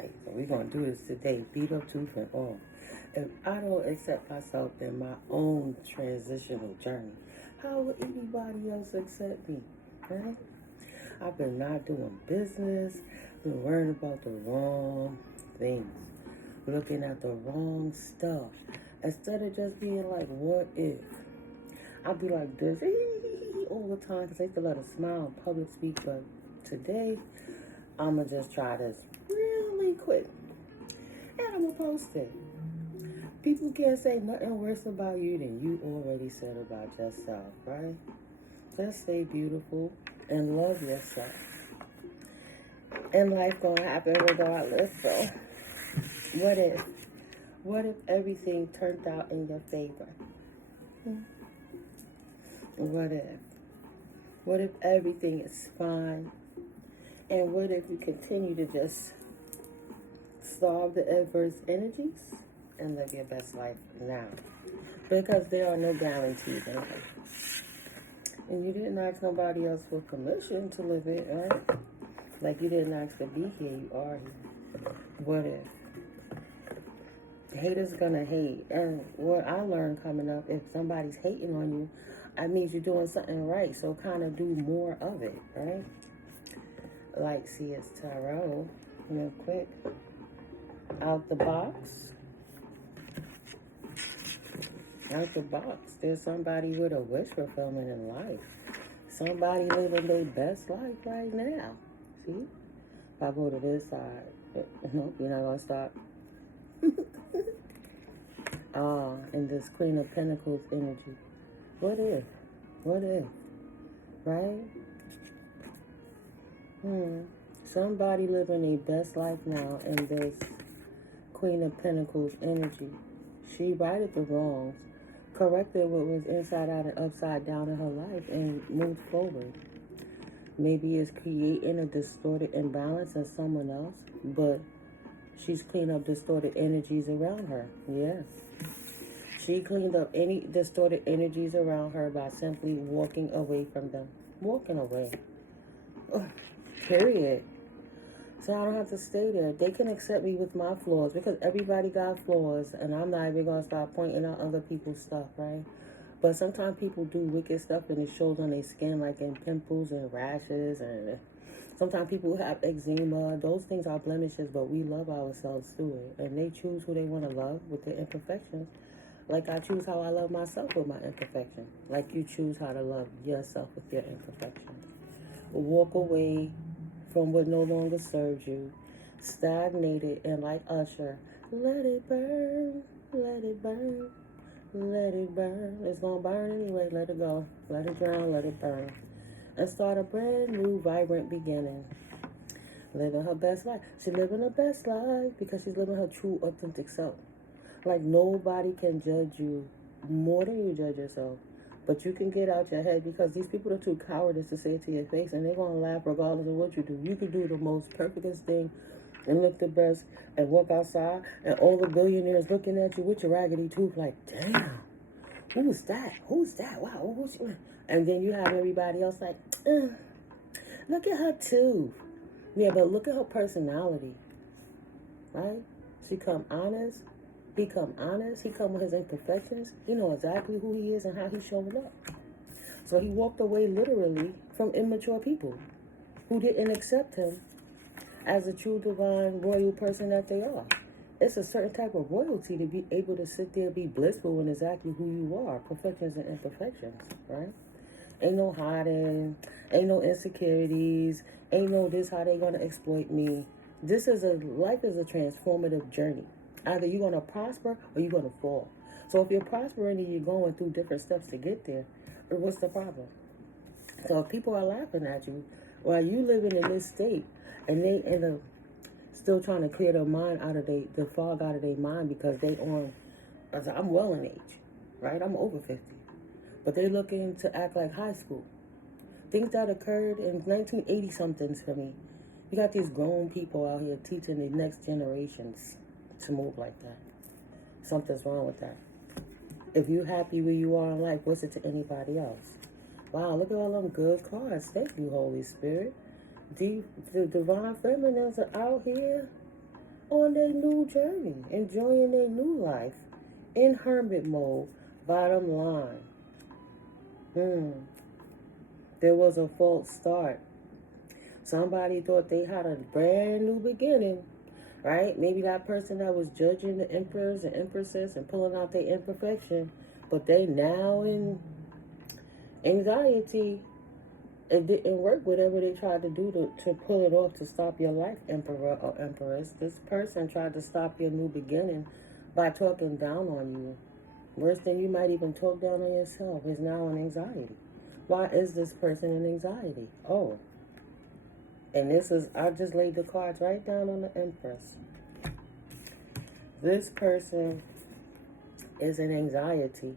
Alright, so we're going to do this today. Beat up, tooth, and all. If I don't accept myself in my own transitional journey, how would anybody else accept me? Right? I've been not doing business, been worrying about the wrong things, looking at the wrong stuff. Instead of just being like, what if? I'll be like this all the time because I used to let a smile in public speak, but today, I'm going to just try this really quick. And I'm going to post it. People can't say nothing worse about you than you already said about yourself, right? Just stay beautiful and love yourself. And life going to happen regardless, so what if? What if everything turned out in your favor? What if? What if everything is fine? And what if you continue to just solve the adverse energies and live your best life now? Because there are no guarantees in life. And you didn't ask nobody else for permission to live it, right? Like you didn't ask to be here, you are here. What if? Haters gonna hate. And what I learned coming up, if somebody's hating on you, that means you're doing something right. So kind of do more of it, right? Like, see, it's tarot, real quick. Out the box. Out the box. There's somebody with a wish fulfillment in life. Somebody living their best life right now. See? If I go to this side, nope, you're not going to stop. And this Queen of Pentacles energy. What if? What if? Right? Somebody living their best life now in this Queen of Pentacles energy. She righted the wrongs, corrected what was inside out and upside down in her life, and moved forward. Maybe it's creating a distorted imbalance in someone else, but she's cleaned up distorted energies around her. Yeah. She cleaned up any distorted energies around her by simply walking away from them. Walking away. Period. So I don't have to stay there. They can accept me with my flaws because everybody got flaws, and I'm not even going to start pointing out other people's stuff, right? But sometimes people do wicked stuff and it shows on their skin, like in pimples and rashes, and sometimes people have eczema. Those things are blemishes, but we love ourselves through it, and they choose who they want to love with their imperfections. Like I choose how I love myself with my imperfection. Like you choose how to love yourself with your imperfection. Walk away from what no longer serves you. Stagnated and like Usher, let it burn, let it burn, let it burn. It's gonna burn anyway, let it go. Let it drown, let it burn. And start a brand new, vibrant beginning. Living her best life. She's living her best life because she's living her true, authentic self. Like nobody can judge you more than you judge yourself. But you can get out your head because these people are too cowardice to say it to your face, and they're going to laugh regardless of what you do. You could do the most perfectest thing and look the best and walk outside, and all the billionaires looking at you with your raggedy tooth like, damn, who's that? Who's that? Wow, who's she? And then you have everybody else like, look at her tooth. Yeah, but look at her personality, right? She come honest. He come honest. He come with his imperfections. He know exactly who he is and how he's showing up. So he walked away literally from immature people who didn't accept him as a true divine royal person that they are. It's a certain type of royalty to be able to sit there, be blissful in exactly who you are, perfections and imperfections, right? Ain't no hiding, ain't no insecurities, ain't no this how they gonna exploit me. Life is a transformative journey. Either you're going to prosper or you're going to fall. So if you're prospering and you're going through different steps to get there, what's the problem? So if people are laughing at you while you living in this state and they end up still trying to clear their mind out of the fog out of their mind because I'm well in age, right? I'm over 50. But they're looking to act like high school. Things that occurred in 1980-somethings for me. You got these grown people out here teaching the next generations to move like that. Something's wrong with that. If you're happy where you are in life, what's it to anybody else? Wow, look at all them good cards. Thank you, Holy Spirit. The divine feminines are out here on their new journey, enjoying their new life in hermit mode. Bottom line, there was a false start. Somebody thought they had a brand new beginning, right? Maybe that person that was judging the emperors and empresses and pulling out their imperfection, but they now in anxiety. It didn't work, whatever they tried to do to pull it off to stop your life, emperor or empress. This person tried to stop your new beginning by talking down on you. Worse than you might even talk down on yourself is now in anxiety. Why is this person in anxiety? Oh, and this is, I just laid the cards right down on the empress. This person is in anxiety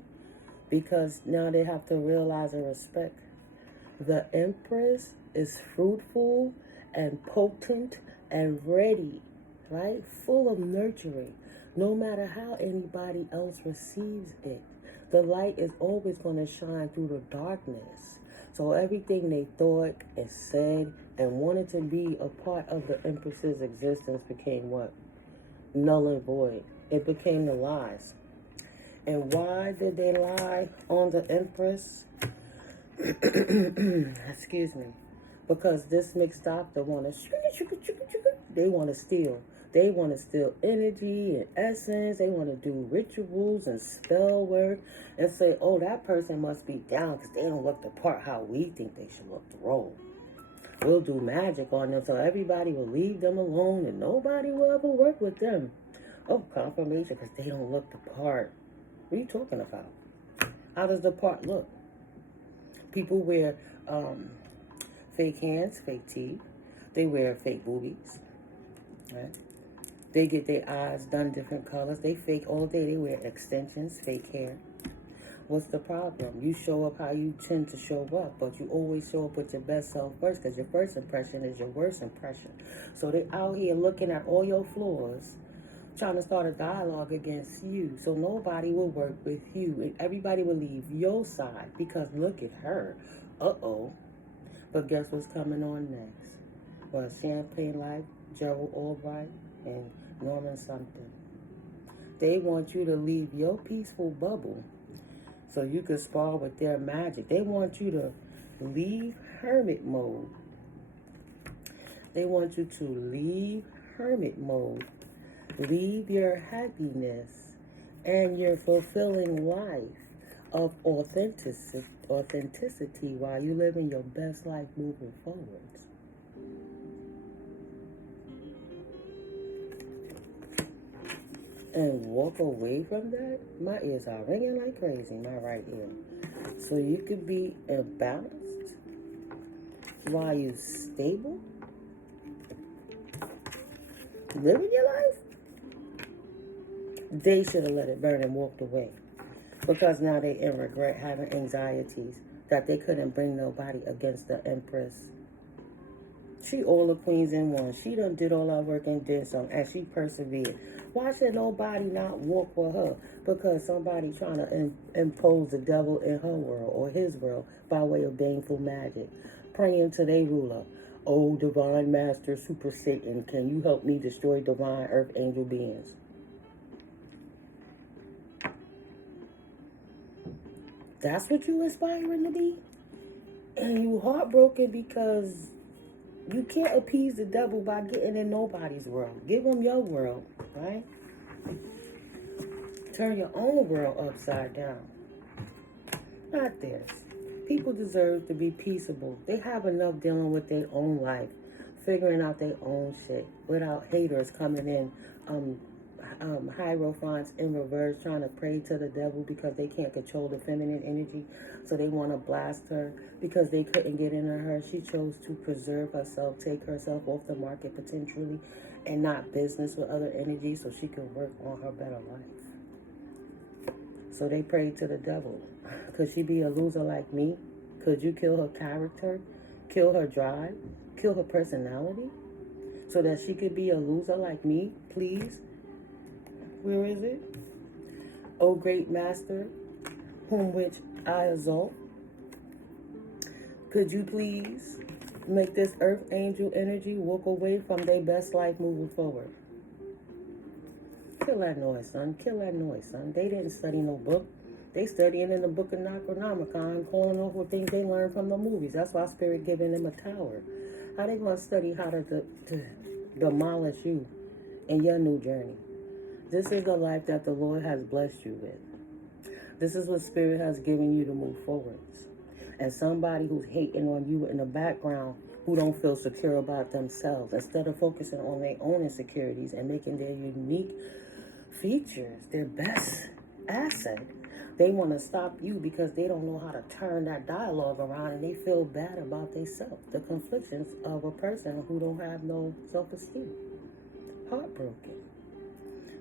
because now they have to realize and respect. The empress is fruitful and potent and ready, right? Full of nurturing, no matter how anybody else receives it. The light is always going to shine through the darkness. So everything they thought and said and wanted to be a part of the empress's existence became what? Null and void. It became the lies. And why did they lie on the empress? Excuse me. Because this mixed doctor want to, they want to steal. They want to steal energy and essence. They want to do rituals and spell work and say, oh, that person must be down because they don't look the part how we think they should look the role. We'll do magic on them so everybody will leave them alone and nobody will ever work with them. Oh, confirmation because they don't look the part. What are you talking about? How does the part look? People wear fake hands, fake teeth. They wear fake boobies. Right? They get their eyes done different colors. They fake all day. They wear extensions, fake hair. What's the problem? You show up how you tend to show up, but you always show up with your best self first because your first impression is your worst impression. So they out here looking at all your flaws, trying to start a dialogue against you. So nobody will work with you. And everybody will leave your side because look at her. Uh-oh. But guess what's coming on next? Well, Champagne Life, Gerald Albright, and Norman something. They want you to leave your peaceful bubble so you can spar with their magic. They want you to leave hermit mode. They want you to leave hermit mode. Leave your happiness and your fulfilling life of authenticity while you live in your best life moving forwards. And walk away from that. My ears are ringing like crazy, my right ear. So you could be imbalanced while you stable, living your life. They should have let it burn and walked away. Because now they in regret having anxieties that they couldn't bring nobody against the empress. She all the queens in one. She done did all her work and did some, and she persevered. Why should nobody not walk with her? Because somebody trying to impose the devil in her world or his world by way of baneful magic. Praying to their ruler. Oh, divine master, super Satan, can you help me destroy divine earth angel beings? That's what you aspiring to be? And you heartbroken because you can't appease the devil by getting in nobody's world. Give him your world, right? Turn your own world upside down. Not theirs. People deserve to be peaceable. They have enough dealing with their own life, figuring out their own shit without haters coming in, hierophants in reverse trying to pray to the devil because they can't control the feminine energy, so they want to blast her because they couldn't get into her. She chose to preserve herself, take herself off the market potentially, and not business with other energies so she could work on her better life. So they prayed to the devil. Could she be a loser like me? Could you kill her character, kill her drive, kill her personality so that she could be a loser like me, please? Where is it? O great master, whom which I exalt, could you please make this earth angel energy walk away from their best life moving forward? Kill that noise, son. Kill that noise, son. They didn't study no book. They studying in the book of Necronomicon, calling off what things they learned from the movies. That's why Spirit giving them a tower. How they going to study how to demolish you in your new journey? This is the life that the Lord has blessed you with. This is what Spirit has given you to move forwards. And somebody who's hating on you in the background, who don't feel secure about themselves, instead of focusing on their own insecurities and making their unique features their best asset, they want to stop you because they don't know how to turn that dialogue around, and they feel bad about themselves. The conflictions of a person who don't have no self-esteem. Heartbroken.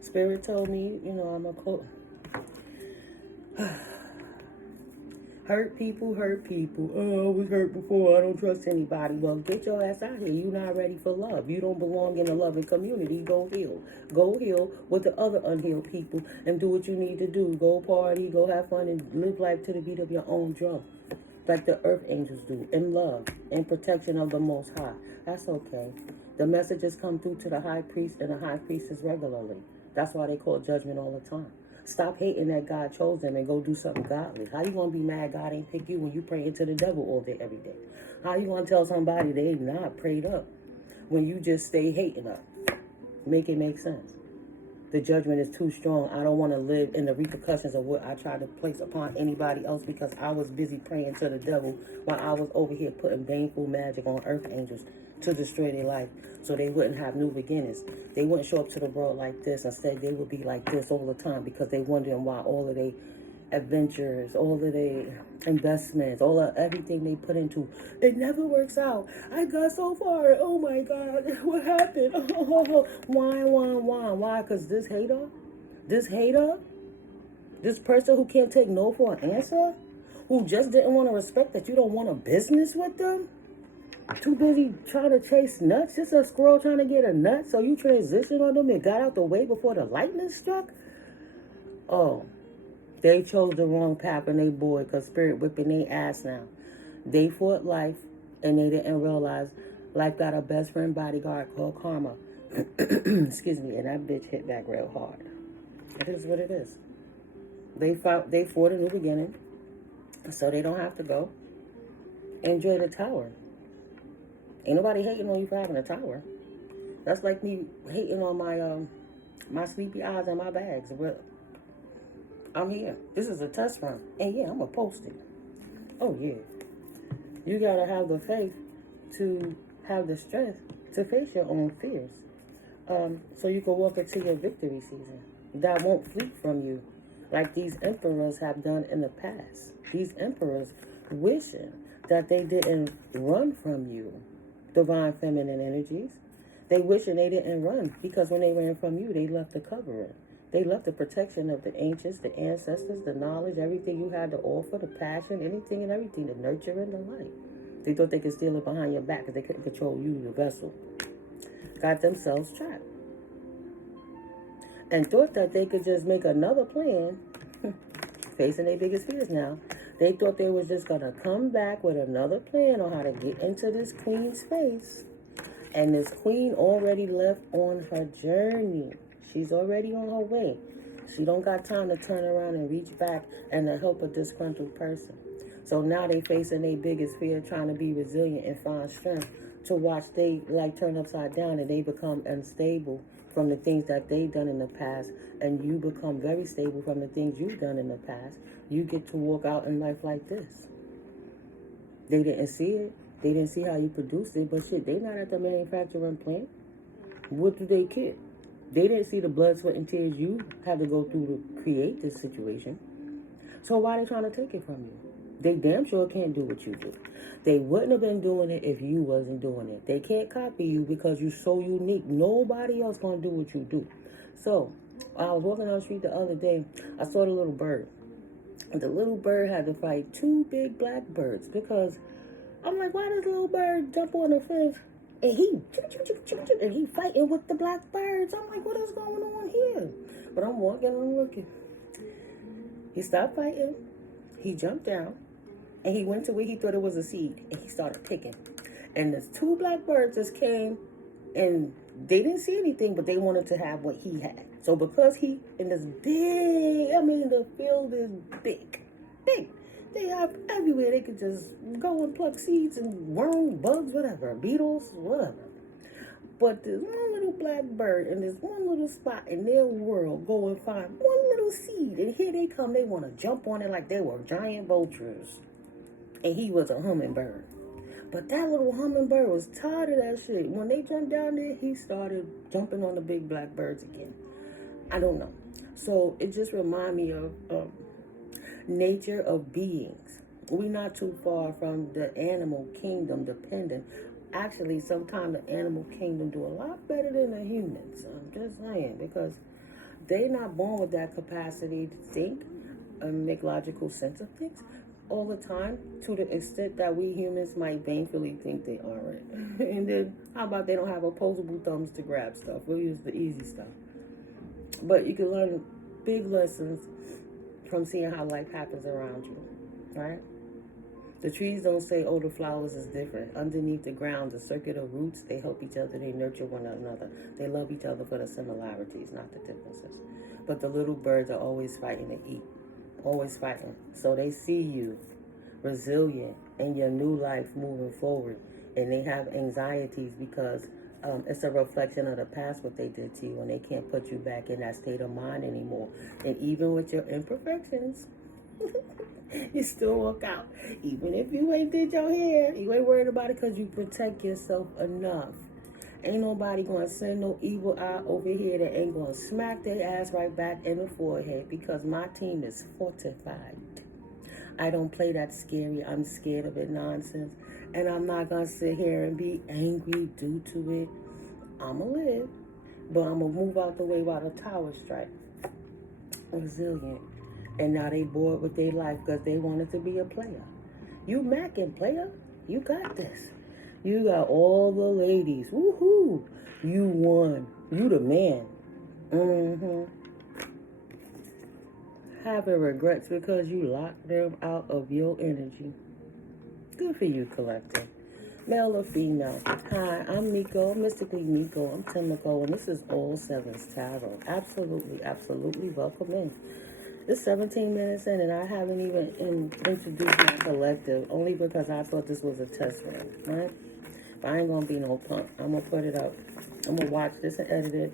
Spirit told me, I'm a quote. Hurt people. Oh, I was hurt before. I don't trust anybody. Well, get your ass out here. You're not ready for love. You don't belong in a loving community. Go heal. Go heal with the other unhealed people and do what you need to do. Go party, go have fun, and live life to the beat of your own drum. Like the earth angels do. In love. In protection of the Most High. That's okay. The messages come through to the high priest and the high priestess regularly. That's why they call judgment all the time. Stop hating that God chose them and go do something godly. How you gonna be mad God ain't pick you when you praying to the devil all day, every day? How you gonna tell somebody they not prayed up when you just stay hating up? Make it make sense. The judgment is too strong. I don't want to live in the repercussions of what I tried to place upon anybody else because I was busy praying to the devil while I was over here putting baneful magic on earth angels to destroy their life so they wouldn't have new beginnings. They wouldn't show up to the world like this. Instead, they would be like this all the time because they wondering why all of their adventures, all of their investments, everything they put into, it never works out. I got so far. Oh my God, what happened? Why? Because this hater, this person who can't take no for an answer, who just didn't want to respect that you don't want a business with them, too busy trying to chase nuts. Just a squirrel trying to get a nut, so you transitioned on them and got out the way before the lightning struck. Oh, they chose the wrong path and they bored because Spirit whipping their ass now. They fought life and they didn't realize life got a best friend bodyguard called karma. Excuse me, and that bitch hit back real hard. It is what it is. They fought a new beginning, so they don't have to go. Enjoy the tower. Ain't nobody hating on you for having a tower. That's like me hating on my sleepy eyes and my bags. But I'm here. This is a test run. And yeah, I'm going to post it. Oh, yeah. You got to have the faith to have the strength to face your own fears. So you can walk into your victory season. That won't flee from you like these emperors have done in the past. These emperors wishing that they didn't run from you. Divine feminine energies. They wishing they didn't run because when they ran from you, they left the covering. They left the protection of the ancients, the ancestors, the knowledge, everything you had to offer, the passion, anything and everything, the nurture and the light. They thought they could steal it behind your back because they couldn't control you, the vessel. Got themselves trapped. And thought that they could just make another plan, facing their biggest fears now. They thought they was just going to come back with another plan on how to get into this queen's face. And this queen already left on her journey. She's already on her way. She don't got time to turn around and reach back and to help a disgruntled person. So now they facing their biggest fear, trying to be resilient and find strength to watch they like turn upside down and they become unstable from the things that they've done in the past, and you become very stable from the things you've done in the past. You get to walk out in life like this. They didn't see it. They didn't see how you produced it, but shit, they not at the manufacturing plant. What do they care? They didn't see the blood, sweat, and tears you had to go through to create this situation. So why are they trying to take it from you? They damn sure can't do what you do. They wouldn't have been doing it if you wasn't doing it. They can't copy you because you're so unique. Nobody else gonna do what you do. So, I was walking down the street the other day. I saw the little bird. The little bird had to fight two big black birds because I'm like, why does the little bird jump on the fence and he fighting with the black birds? I'm like, what is going on here? But I'm walking, I'm looking. He stopped fighting. He jumped down. And he went to where he thought it was a seed. And he started picking. And the two black birds just came. And they didn't see anything. But they wanted to have what he had. So because he in this big, I mean, the field is big, big. They have everywhere. They could just go and pluck seeds and worms, bugs, whatever, beetles, whatever. But this one little black bird in this one little spot in their world go and find one little seed. And here they come. They want to jump on it like they were giant vultures. And he was a hummingbird. But that little hummingbird was tired of that shit. When they jumped down there, he started jumping on the big black birds again. I don't know. So it just reminds me of nature of beings. We're not too far from the animal kingdom dependent. Actually, sometimes the animal kingdom do a lot better than the humans. I'm just saying, because they're not born with that capacity to think and make logical sense of things all the time, to the extent that we humans might painfully think they aren't. And then, how about they don't have opposable thumbs to grab stuff? We'll use the easy stuff. But you can learn big lessons from seeing how life happens around you, right? The trees don't say, oh, the flowers is different. Underneath the ground, the circuit of roots, they help each other, they nurture one another. They love each other for the similarities, not the differences. But the little birds are always fighting to eat, always fighting. So they see you resilient in your new life moving forward, and they have anxieties because it's a reflection of the past, what they did to you, and they can't put you back in that state of mind anymore. And even with your imperfections, you still walk out. Even if you ain't did your hair, you ain't worried about it because you protect yourself enough. Ain't nobody going to send no evil eye over here that ain't going to smack their ass right back in the forehead, because my team is fortified. I don't play that scary, I'm scared of it nonsense. And I'm not going to sit here and be angry due to it. I'm going to live, but I'm going to move out the way while the towers strike. Resilient. And now they bored with their life because they wanted to be a player. You Mack and player, you got this. You got all the ladies. Woohoo! You won. You the man. Having regrets because you locked them out of your energy. Good for you, collective. Male or female. Hi, I'm Nico, Mystically Nico. I'm NeuMico, and this is All Sevens Tarot. Absolutely, absolutely welcome in. It's 17 minutes in, and I haven't even introduced my collective, only because I thought this was a test run, right? But I ain't gonna be no punk. I'm gonna put it up. I'm gonna watch this and edit it,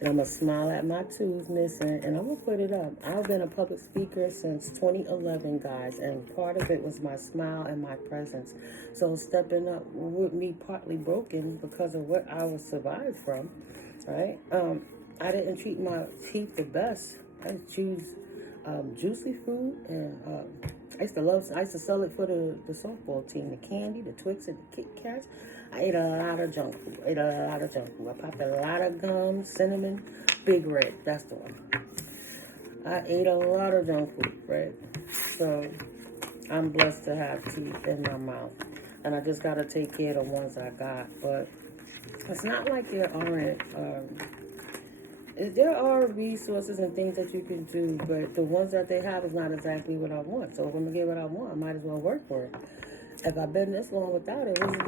and I'm gonna smile at my twos missing, and I'm gonna put it up. I've been a public speaker since 2011, guys, and part of it was my smile and my presence. So stepping up with me partly broken because of what I was survived from, right? I didn't treat my teeth the best. I choose juicy fruit, and I used to sell it for the softball team, the candy, the Twix, and the Kit Kats. I ate a lot of junk food. I popped a lot of gum, cinnamon, Big Red. That's the one. I ate a lot of junk food, right? So I'm blessed to have teeth in my mouth, and I just gotta take care of the ones I got. But it's not like there aren't. There are resources and things that you can do, but the ones that they have is not exactly what I want. So if I'm going to get what I want, I might as well work for it. If I've been this long without it, what's the